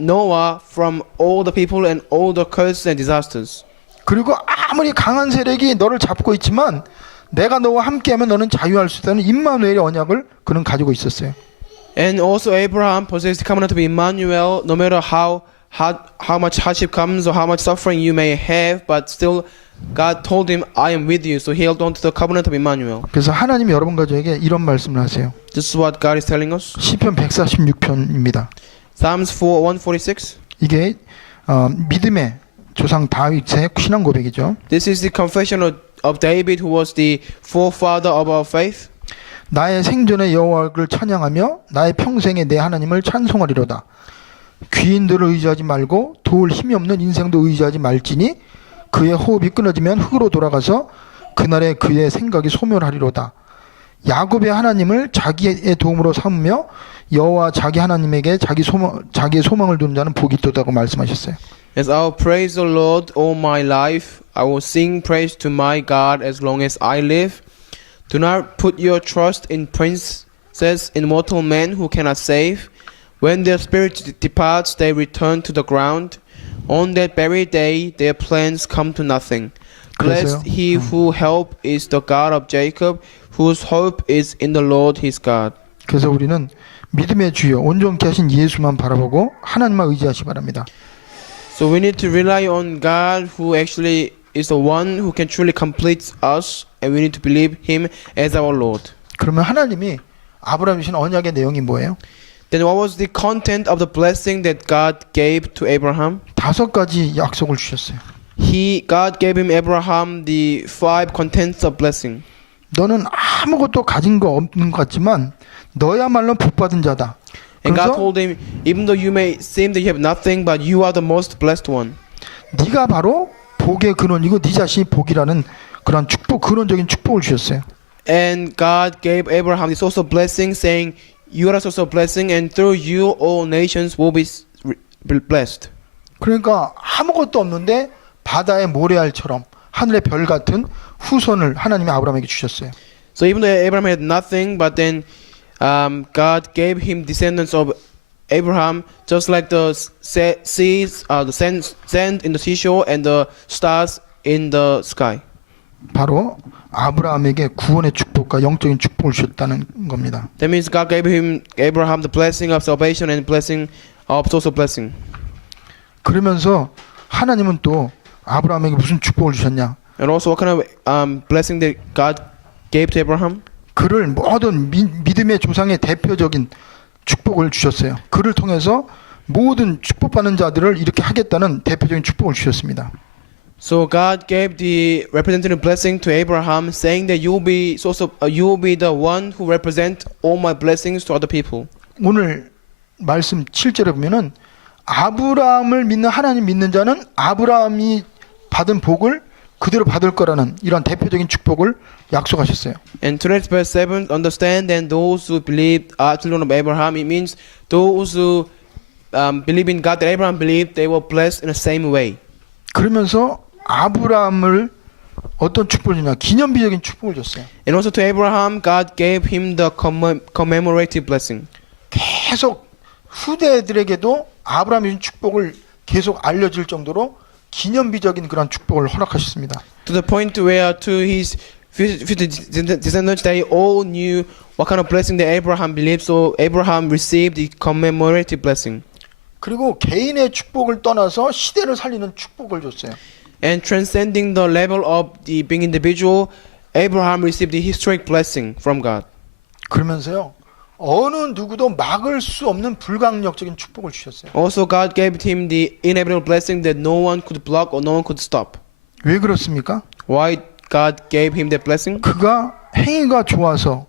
Noah from all the people and all the curses and disasters. 그리고 아무리 강한 세력이 너를 잡고 있지만 내가 너와 함께하면 너는 자유할 수 있다는 임마누엘의 언약을 그는 가지고 있었어요. And also Abraham possessed the covenant of Emmanuel. No matter how much hardship comes or how much suffering you may have, but still God told him, I am with you. So he held on to the covenant of Emmanuel. 그래서 하나님이 여러분 가족에게 이런 말씀을 하세요. This is what God is telling us. 시편 146편입니다. Psalms 146. 이게 믿음의 조상 다윗의 신앙 고백이죠. This is the confession of David, who was the forefather of our faith. 나의 생전에 여호와를 찬양하며 나의 평생에 내 하나님을 찬송하리로다. 귀인들을 의지하지 말고 도울 힘이 없는 인생도 의지하지 말지니 그의 호흡이 끊어지면 흙으로 돌아가서 그날에 그의 생각이 소멸하리로다. 야곱의 하나님을 자기의 도움으로 삼으며 여호와 자기 하나님에게 자기의 소망을 두는 자는 복이 있도다고 말씀하셨어요. As I will praise the Lord all my life, I will sing praise to my God as long as I live. Do not put your trust in princes, in mortal men who cannot save. When their spirit departs, they return to the ground. On that very day, their plans come to nothing. Blessed he whose help is the God of Jacob, whose hope is in the Lord his God. 그래서 우리는 믿음의 주여 온전케 하신 예수만 바라보고 하나님만 의지하시 바랍니다. So we need to rely on God, who actually is the one who can truly complete us, and we need to believe Him as our Lord. 그러면 하나님이 아브라함 주신 언약의 내용이 뭐예요? Then what was the content of the blessing that God gave to Abraham? 5가지 약속을 주셨어요. God gave Abraham the 5 contents of blessing. 너는 아무것도 가진 거 없는 것 같지만 너야말로 복받은 자다. And God 그래서 told him, even though you may seem that you have nothing, but you are the most blessed one. 네가 바로 복의 근원이고 네 자신이 복이라는 그런 축복, 근원적인 축복을 주셨어요. And God gave Abraham the source of blessing, saying, you are a source of blessing, and through you all nations will be blessed. 그러니까 아무것도 없는데 바다의 모래알처럼 하늘의 별 같은 후손을 하나님이 아브라함에게 주셨어요. So even though Abraham had nothing, but then God gave him descendants of Abraham, just like the seas, the sand in the seashore, and the stars in the sky. 바로 아브라함에게 구원의 축복과 영적인 축복을 주셨다는 겁니다. That means God gave Abraham the blessing of salvation and blessing of social blessing. 그러면서 하나님은 또 아브라함에게 무슨 축복을 주셨냐? And also, what kind of blessing that God gave to Abraham? 그를 모든 믿음의 조상의 대표적인 축복을 주셨어요. 그를 통해서 모든 축복받는 자들을 이렇게 하겠다는 대표적인 축복을 주셨습니다. So God gave the representative blessing to Abraham, saying that you will be you will be the one who represent all my blessings to other people. 오늘 말씀 7절에 보면은 아브라함을 믿는 하나님 믿는 자는 아브라함이 받은 복을 그대로 받을 거라는 이런 대표적인 축복을 약속하셨어요. And today's verse 7 understand that those who believe are children of Abraham. It means those who believe in God that Abraham believed, they were blessed in the same way. 그러면서 아브라함을 어떤 축복을 주냐? 기념비적인 축복을 줬어요. And also to Abraham, God gave him the commemorative blessing. 계속 후대들에게도 아브라함의 축복을 계속 알려질 정도로 기념비적인 그런 축복을 허락하셨습니다. To the point where to his future descendants, they all knew what kind of blessing that Abraham believed. So Abraham received the commemorative blessing. 그리고 개인의 축복을 떠나서 시대를 살리는 축복을 줬어요. And transcending the level of the being individual, Abraham received the historic blessing from God. 그러면서요. 어느 누구도 막을 수 없는 불강력적인 축복을 주셨어요. Also, God gave him the inevitable blessing that no one could block or no one could stop. 왜 그렇습니까? Why God gave him that blessing? 그가 행위가 좋아서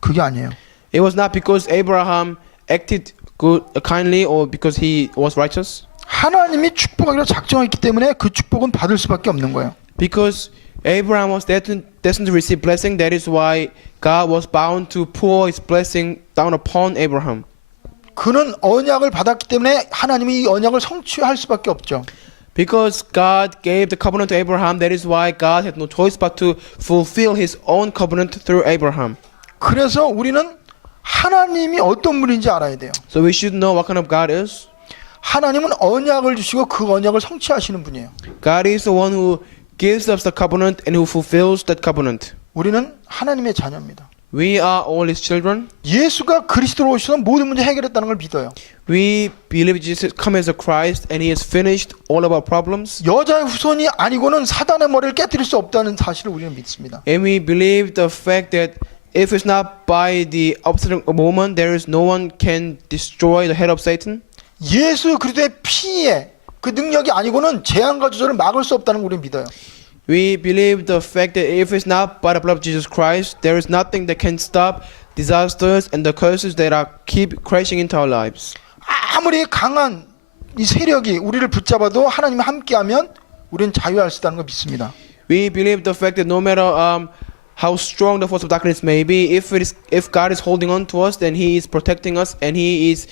그게 아니에요. It was not because Abraham acted good, kindly, or because he was righteous. 하나님이 축복하기로 작정했기 때문에 그 축복은 받을 수밖에 없는 거예요. Because Abraham was destined to receive blessing. That is why God was bound to pour His blessing down upon Abraham. 그는 언약을 받았기 때문에 하나님이 이 언약을 성취할 수밖에 없죠. Because God gave the covenant to Abraham, that is why God had no choice but to fulfill His own covenant through Abraham. 그래서 우리는 하나님이 어떤 분인지 알아야 돼요. So we should know what kind of God is. 하나님은 언약을 주시고 그 언약을 성취하시는 분이에요. God is the one who gives us the covenant and who fulfills that covenant. 우리는 하나님의 자녀입니다. We are all His children. 예수가 그리스도로 오셔서 모든 문제 해결했다는 걸 믿어요. We believe Jesus come as a Christ and He has finished all of our problems. 여자의 후손이 아니고는 사단의 머리를 깨뜨릴 수 없다는 사실을 우리는 믿습니다. And we believe the fact that if it's not by the obstinate woman, there is no one can destroy the head of Satan. 예수 그리스도의 피에 그 능력이 아니고는 재앙과 저주를 막을 수 없다는 걸 우리는 믿어요. We believe the fact that if it's not by the blood of Jesus Christ, there is nothing that can stop disasters and the curses that are keep crashing into our lives. 아무리 강한 이 세력이 우리를 붙잡아도 하나님이 함께하면 우리는 자유할 수 있다는 걸 믿습니다. We believe the fact that no matter how strong the force of darkness may be, if God is holding on to us, then He is protecting us and He is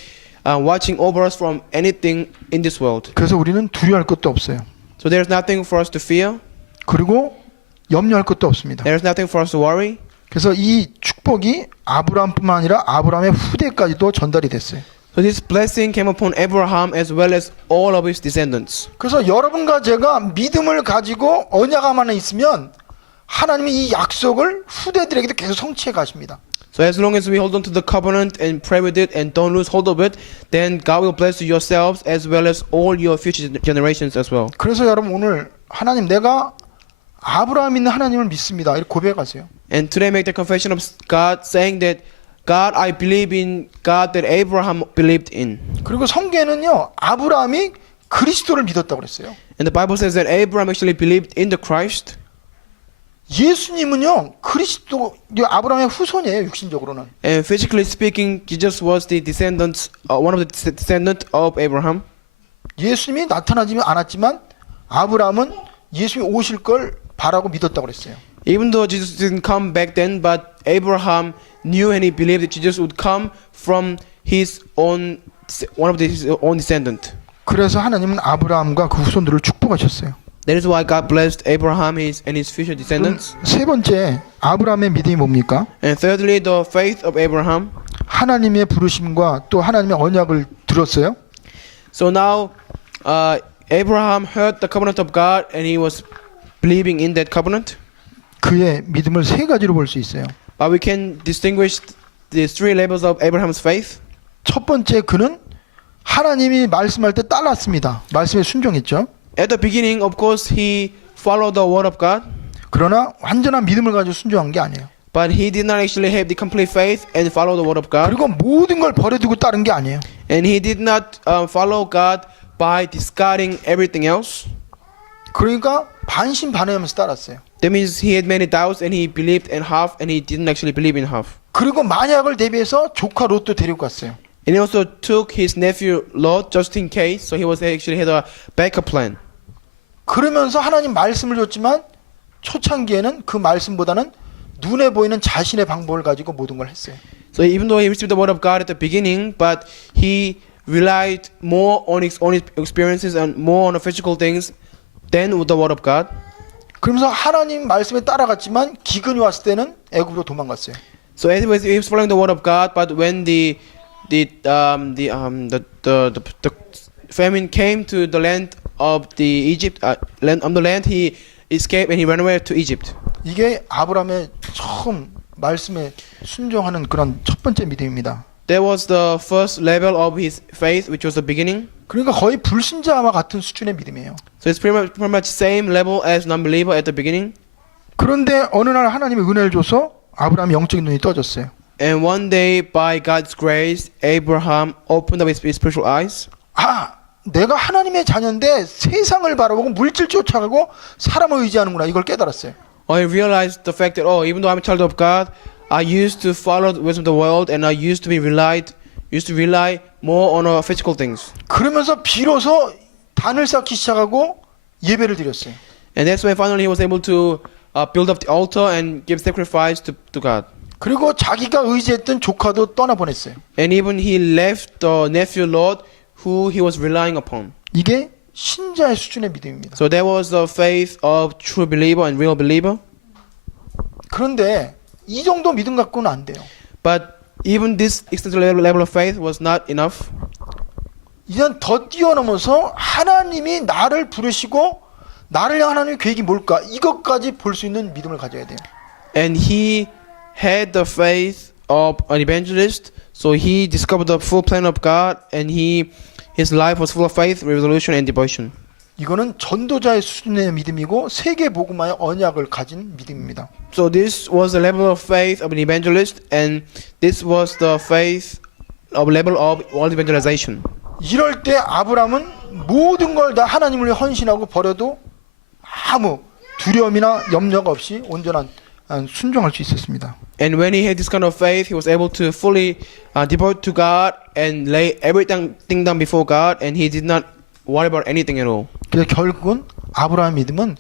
watching over us from anything in this world. 그래서 우리는 두려워할 것도 없어요. So there's nothing for us to fear. 그리고 염려할 것도 없습니다. There's nothing for us to worry. 그래서 이 축복이 아브라함뿐만 아니라 아브라함의 후대까지도 전달이 됐어요. So this blessing came upon Abraham as well as all of his descendants. 그래서 여러분과 제가 믿음을 가지고 언약 안에 있으면 하나님이 이 약속을 후대들에게도 계속 성취해 가십니다. So as long as we hold on to the covenant and pray with it and don't lose hold of it, then God will bless yourselves as well as all your future generations as well. 그래서 여러분 오늘 하나님 내가 아브라함 있는 하나님을 믿습니다. 이렇게 고백하세요. And today make the confession of God saying that God, I believe in God that Abraham believed in. 그리고 성경에는요. 아브라함이 그리스도를 믿었다고 그랬어요. And the Bible says that Abraham actually believed in the Christ. 예수님은요 그리스도 아브라함의 후손이에요 육신적으로는. And physically speaking, Jesus was the descendants, one of the descendant of Abraham. 예수님이 나타나지 않았지만 아브라함은 예수님이 오실 걸 바라고 믿었다고 그랬어요. Even though Jesus didn't come back then, but Abraham knew and he believed that Jesus would come from his own, one of his own descendant. 그래서 하나님은 아브라함과 그 후손들을 축복하셨어요. That is why God blessed Abraham and his future descendants. 세 번째 아브라함의 믿음이 뭡니까? And thirdly, the faith of Abraham. 하나님의 부르심과 또 하나님의 언약을 들었어요. So now, Abraham heard the covenant of God and he was believing in that covenant. 그의 믿음을 세 가지로 볼 수 있어요. But we can distinguish the three levels of Abraham's faith. 첫 번째 그는 하나님이 말씀할 때 따랐습니다. 말씀에 순종했죠. At the beginning, of course, he followed the word of God, 그러나 완전한 믿음을 가지고 순종한 게 아니에요. but he did not actually have the complete faith and follow the word of God. 그리고 모든 걸 버려두고 따른 게 아니에요. And he did not follow God by discarding everything else. 그러니까 반신반의하면서 따랐어요. That means he had many doubts and he believed in half and he didn't actually believe in half. 그리고 만약을 대비해서 조카 롯도 데리고 갔어요. And he also took his nephew Lot just in case, so he was actually had a backup plan. 그러면서 하나님 말씀을 줬지만 초창기에는 그 말씀보다는 눈에 보이는 자신의 방법을 가지고 모든 걸 했어요. So even though he received the word of God at the beginning, but he relied more on his own experiences and more on the physical things than with the word of God. 그러면서 하나님 말씀에 따라갔지만 기근이 왔을 때는 애굽으로 도망갔어요. So he was following the word of God, but when the famine came to the land of the Egypt, he escaped and he ran away to Egypt. 이게 아브라함의 처음 말씀에 순종하는 그런 첫 번째 믿음입니다. That was the first level of his faith, which was the beginning. 그러니까 거의 불신자와 같은 수준의 믿음이에요. So it's pretty much same level as non-believer at the beginning. 그런데 어느 날 하나님의 은혜를 줘서 아브라함의 영적인 눈이 떠졌어요. And one day, by God's grace, Abraham opened up his spiritual eyes. 아, 내가 하나님의 자녀인데 세상을 바라보고 물질 쫓아가고 사람을 의지하는구나. 이걸 깨달았어요. I realized the fact that even though I'm a child of God, I used to follow the wisdom of the world, and I used to rely more on physical things. 그러면서 비로소 단을 쌓기 시작하고 예배를 드렸어요. And that's when finally he was able to build up the altar and give sacrifice to God. 그리고 자기가 의지했던 조카도 떠나보냈어요. And even he left the nephew Lot, who he was relying upon. 이게 신자의 수준의 믿음입니다. So that was the faith of true believer and real believer. 그런데 이 정도 믿음 갖고는 안 돼요. But even this extensive level of faith was not enough. 이젠 더 뛰어넘어서 하나님이 나를 부르시고 나를 향한 하나님의 계획이 뭘까? 이것까지 볼 수 있는 믿음을 가져야 돼요. And he had the faith of an evangelist, so he discovered the full plan of God, and his life was full of faith, resolution, and devotion. 이거는 전도자의 수준의 믿음이고 세계 복음화의 언약을 가진 믿음입니다. So this was the level of faith of an evangelist, and this was the faith of level of world evangelization. 이럴 때 아브라함은 모든 걸 다 하나님을 위해 헌신하고 버려도 아무 두려움이나 염려가 없이 온전한 순종할 수 있었습니다. And when he had this kind of faith, he was able to fully devote to God and lay everything down before God, and he did not worry about anything at all. 그래서 결국은 아브라함의 믿음은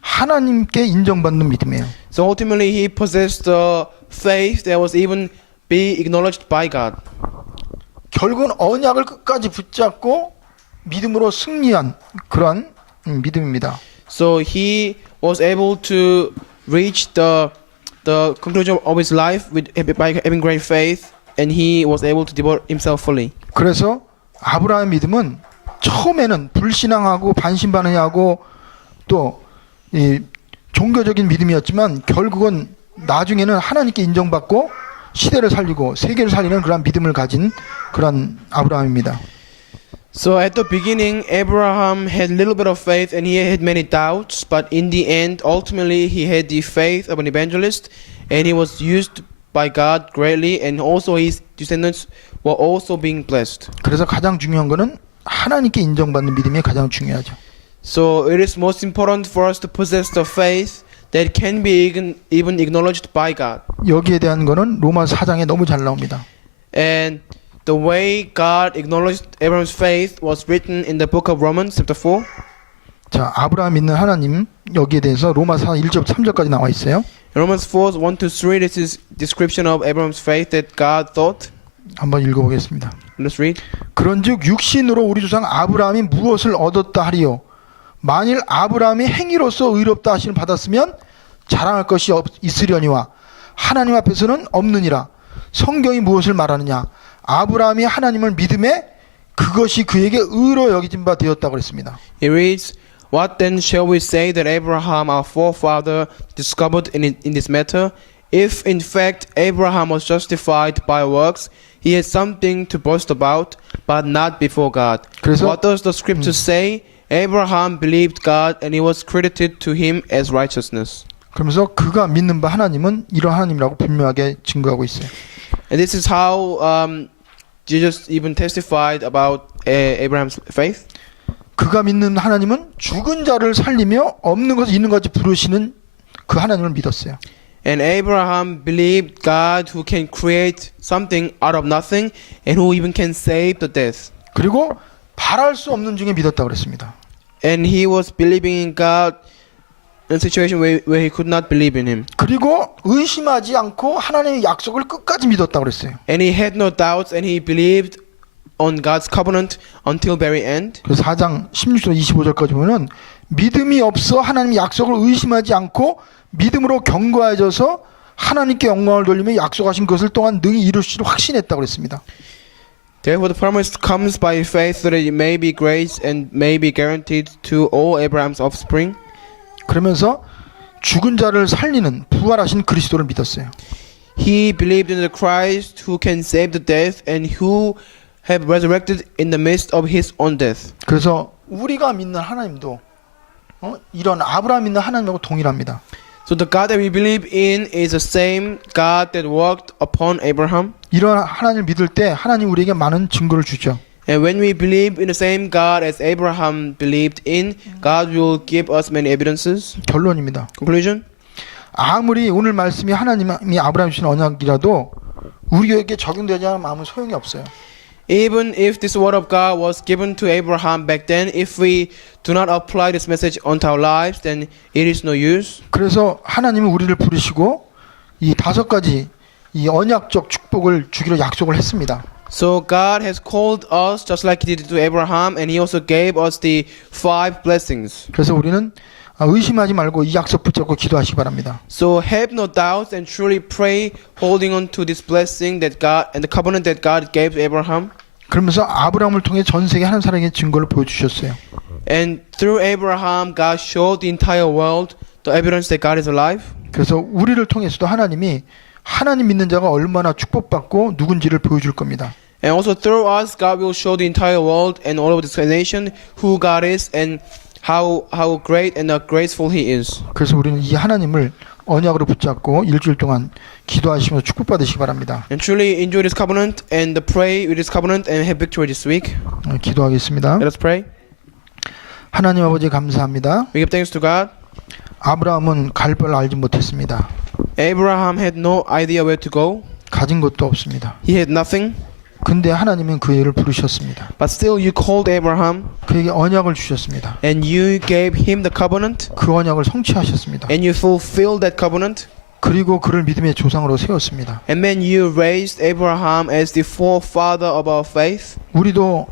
하나님께 인정받는 믿음이에요. So ultimately, he possessed the faith that was even be acknowledged by God. 결국은 언약을 끝까지 붙잡고 믿음으로 승리한 그런 믿음입니다. So he was able to reach the conclusion of his life by having great faith, and he was able to devote himself fully. 그래서 아브라함의 믿음은 처음에는 불신앙하고 반신반의하고 또 이 종교적인 믿음이었지만 결국은 나중에는 하나님께 인정받고 시대를 살리고 세계를 살리는 그런 믿음을 가진 그런 아브라함입니다. So at the beginning, Abraham had a little bit of faith and he had many doubts, but in the end, ultimately, he had the faith of an evangelist, and he was used by God greatly, and also his descendants were also being blessed. 그래서 가장 중요한 거는 하나님께 인정받는 믿음이 가장 중요하죠. So it is most important for us to possess the faith that can be even acknowledged by God. 여기에 대한 거는 로마 4장에 너무 잘 나옵니다. And the way God acknowledged Abraham's faith was written in the book of Romans chapter 4. 자, 아브라함 믿는 하나님 여기에 대해서 로마 4 1절 3절까지 나와 있어요. Romans 4 1 to 3, this is description of Abraham's faith that God thought. 한번 읽어보겠습니다. Let's read. 그런즉 육신으로 우리 조상 아브라함이 무엇을 얻었다 하리요? 만일 아브라함이 행위로서 의롭다 하심을 받았으면 자랑할 것이 있으려니와 하나님 앞에서는 없느니라. 성경이 무엇을 말하느냐? 아브라함이 하나님을 믿음에 그것이 그에게 의로 여겨진 바 되었다고 그랬습니다. It reads, What then shall we say that Abraham our forefather discovered in this matter? If in fact Abraham was justified by works, he had something to boast about, but not before God. 그래서 What does the scripture say? Abraham believed God and it was credited to him as righteousness. 그러면서 그가 믿는 바 하나님은 이런 하나님이라고 분명하게 증거하고 있어요. And this is how Jesus even testified about Abraham's faith. 그가 믿는 하나님은 죽은 자를 살리며 없는 것을 있는 것이 부르시는 그 하나님을 믿었어요. And Abraham believed God who can create something out of nothing and who even can save the death. 그리고 바랄 수 없는 중에 믿었다고 그랬습니다. And he was believing in God in a situation where he could not believe in him. 그리고 의심하지 않고 하나님의 약속을 끝까지 믿었다고 그랬어요. And he had no doubts and he believed on God's covenant until very end. 그래서 4장 16절 25절까지 보면 믿음이 없어 하나님의 약속을 의심하지 않고 믿음으로 견고해져서 하나님께 영광을 돌리며 약속하신 것을 또한 능히 이루시기를 확신했다고 그랬습니다. Therefore the promise comes by faith so that it may be grace and may be guaranteed to all Abraham's offspring. 그러면서 죽은 자를 살리는 부활하신 그리스도를 믿었어요. He believed in the Christ who can save the death and who have resurrected in the midst of his own death. 그래서 우리가 믿는 하나님도 이런 아브라함 믿는 하나님하고 동일합니다. So the God that we believe in is the same God that worked upon Abraham. 이런 하나님을 믿을 때 하나님 우리에게 많은 증거를 주죠. And when we believe in the same God as Abraham believed in, God will give us many evidences. 결론입니다. Conclusion. 아무리 오늘 말씀이 하나님이 아브라함 주신 언약이라도 우리에게 적용되지 않으면 아무 소용이 없어요. Even if this word of God was given to Abraham back then, if we do not apply this message onto our lives, then it is no use. 그래서 하나님은 우리를 부르시고 이 5가지 이 언약적 축복을 주기로 약속을 했습니다. So God has called us just like He did to Abraham, and He also gave us the 5 blessings. 그래서 우리는 의심하지 말고 이 약속 붙잡고 기도하시기 바랍니다. So have no doubts and truly pray, holding on to this blessing that God and the covenant that God gave to Abraham. 그러면서 아브라함을 통해 전 세계 하나님 사랑의 증거를 보여주셨어요. And through Abraham, God showed the entire world the evidence that God is alive. 그래서 우리를 통해서도 하나님이 하나님 믿는 자가 얼마나 축복받고 누군지를 보여줄 겁니다. And also through us, God will show the entire world and all of this nation who God is and how great and graceful He is. 그래서 우리는 이 하나님을 언약으로 붙잡고 일주일 동안 기도하시면서 축복받으시기 바랍니다. And truly enjoy this covenant and pray with this covenant and have victory this week. 기도하겠습니다. Let us pray. 하나님 아버지 감사합니다. We give thanks to God. 아브라함은 갈 바를 알지 못했습니다. Abraham had no idea where to go. 가진 것도 없습니다. He had nothing. 근데 하나님은 그 애를 부르셨습니다. But still you called Abraham 그에게 언약을 주셨습니다. and you gave him the covenant 그 언약을 성취하셨습니다. and you fulfilled that covenant. 그리고 그를 믿음의 조상으로 세웠습니다. And then you raised Abraham as the forefather of our faith. 우리도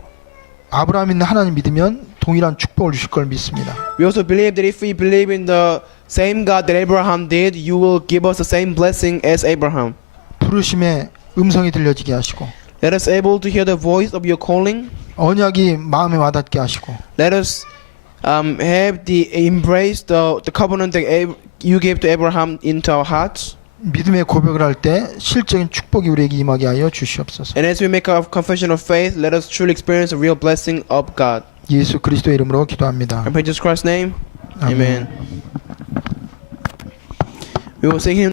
아브라함 있는 하나님 믿으면 동일한 축복을 주실 걸 믿습니다. We also believe that if we believe in the same God that Abraham did, you will give us the same blessing as Abraham. 부르심의 음성이 들려지게 하시고 Let us able to hear the voice of your calling. 언약이 마음에 와닿게 하시고 Let us have the embrace the covenant that you gave to Abraham into our hearts. 믿음의 고백을 할 때 실적인 축복이 우리에게 임하게 하여 주시옵소서. And as we make our confession of faith, let us truly experience the real blessing of God. 예수 그리스도의 이름으로 기도합니다. In Jesus Christ's name, Amen. We will sing hymn.